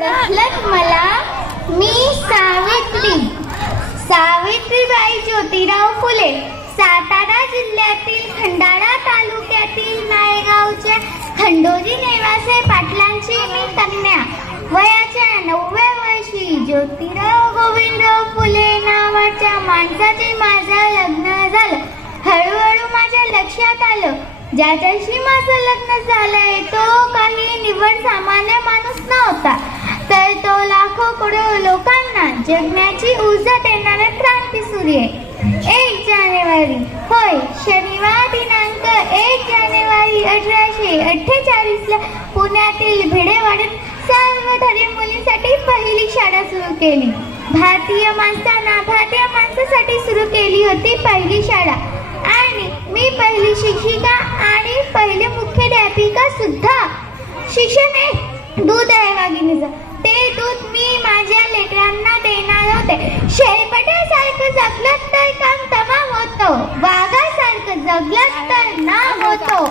ओळखलत मला? मी सावित्रीबाई ज्योतिराव फुले, सातारा जिल्ह्यातील खंडाळा तालुक्यातील नायगावच्या खंडोजी नेवासे पाटलांची मी कन्या. वयाच्या 9व्या वर्षी ज्योतिराव गोविंदराव फुले नावाच्या माणसाचे माझं लग्न झालं. हळूहळू माझ्या लक्षात आलं, ज्याच्याशी माझं लग्न झालंय तो काही निवड सामान्य माणूस नव्हता, तर तो लाखो करोडो लोकांना जगण्याची ऊर्जा देणारा क्रांतीसूर्य आहे. 1 जानेवारी, होय, शनिवार दिनांक 1 जानेवारी 1848 ला पुण्यातील भिडेवाड्यात सर्वधर्म मुलींसाठी पहिली शाळा सुरू केली. भारतीय माणसासाठी सुरू केली होती पहिली शाळा, आणि मी पहिली शिक्षिका आणि पहिले मुख्याध्यापिका सुद्धा. शिक्षण हे दूध आहे वाघिणीचं, ते दूध मी माझ्या लेकरांना देणार होते. शेळपट्यासारखं जगलं तर काम तमाम होतं, वाघासारखं जगलं तर नाम होतं,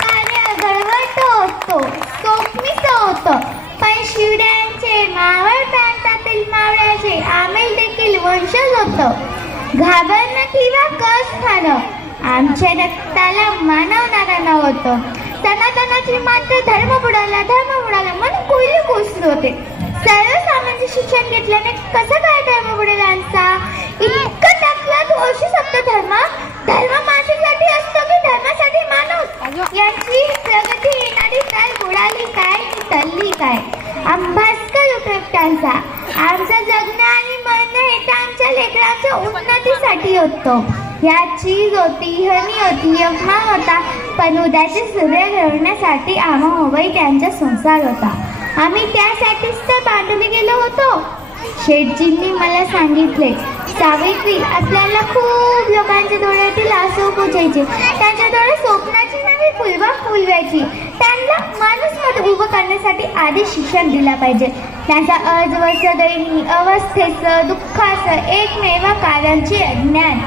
कार्य गळवट होतो, सोपमीचं होतं. पण शिवड्यांचे, मावळ प्रांतातील मावळ्याचे आमेल देखील वंशज होतं. घाबरणं किंवा कस खाणं आमच्या रक्ताला मानवणारा नव्हतं. सनातनाची मात्र धर्म बुडाला म्हणून कोयले कोसर होते. सर्वसामान्य शिक्षण घेतल्याने कसं काय धर्म बुडेल आमचा? इतकं टाकलं ओशी शब्द धर्म माणसासाठी असतो की धर्मासाठी माणूस? याची प्रगती येणारी काय बुडाली काय टलली काय? अंबासकर उपयुक्तांचा आमचं जगणं आणि मरणं हे तर आमच्या लेकरांच्या उन्नतीसाठी होतं. याची हनी होती, यमा होता, पण उद्याचे सूर्य घडवण्यासाठी आम्हा होई त्यांचा संसार होता. आम्ही त्यासाठीच तर बांधले गेलो होतो. शेठजींनी मला सांगितले, सावित्री, आपल्याला खूप लोकांच्या डोळ्यातील आसू पुसायचे, त्यांच्या डोळ्यात स्वप्नाची नवी फुलवा फुलवायची. त्यांना माणूस उभं करण्यासाठी आधी शिक्षण दिलं पाहिजे. त्यांचा अर्धवरचं दैनिक अवस्थेचं दुःखाचं एकमेव कारणचे अज्ञान.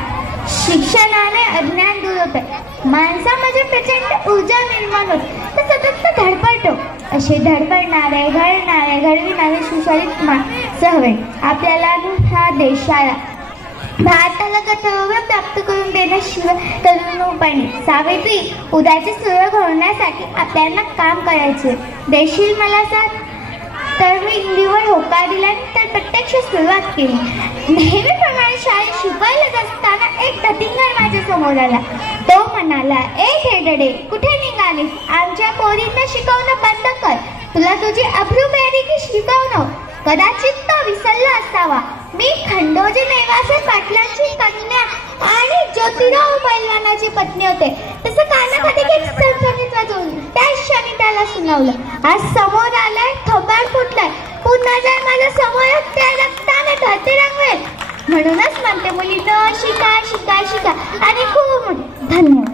शिक्षणाने अज्ञान दूर होते, माणसामध्ये प्रचंड ऊर्जा निर्माण होते, तर सतत धडपडतो. असे धडपडणारे, घडविणारे सुशालित माणसं हवे आपल्याला. ह्या देशाला, भारताला कर्तव्य प्राप्त करून देण्याशिवाय तरुण उपाय नाही. सावित्री, उद्याचे सूर्य घडवण्यासाठी आपल्याला काम करायचे. देशील मला साथ? तर मी निवड होकार दिल्यानंतर प्रत्यक्ष सुरुवात केली. नेहमीप्रमाणे शाळेत शिकवायला असताना एक धतिंगर माझ्या समोर आला. तो म्हणाला, ए खेडडे, कुठे निघालीस? आमच्या पोरींना शिकवणं बंद कर. तुला तुझी अब्रू मिळाली की शिकवणं? कदाचित तो विसरला असावा. मी खंडोजी नेवासे पाटलांची कन्या आणि ज्योतिराव पैलवानाची पत्नी होते. तसं कानाखाली सणसणीत वाजवून त्या क्षणी त्याला सुनावलं. आज समोर आलाय, थोबाड फुटलाय, पुन्हा जर माझ्या समोर त्या रक्ताने धरती रंगवेल. म्हणूनच म्हणते मुलीनं, शिका शिका शिका आणि खूप धन्यवाद.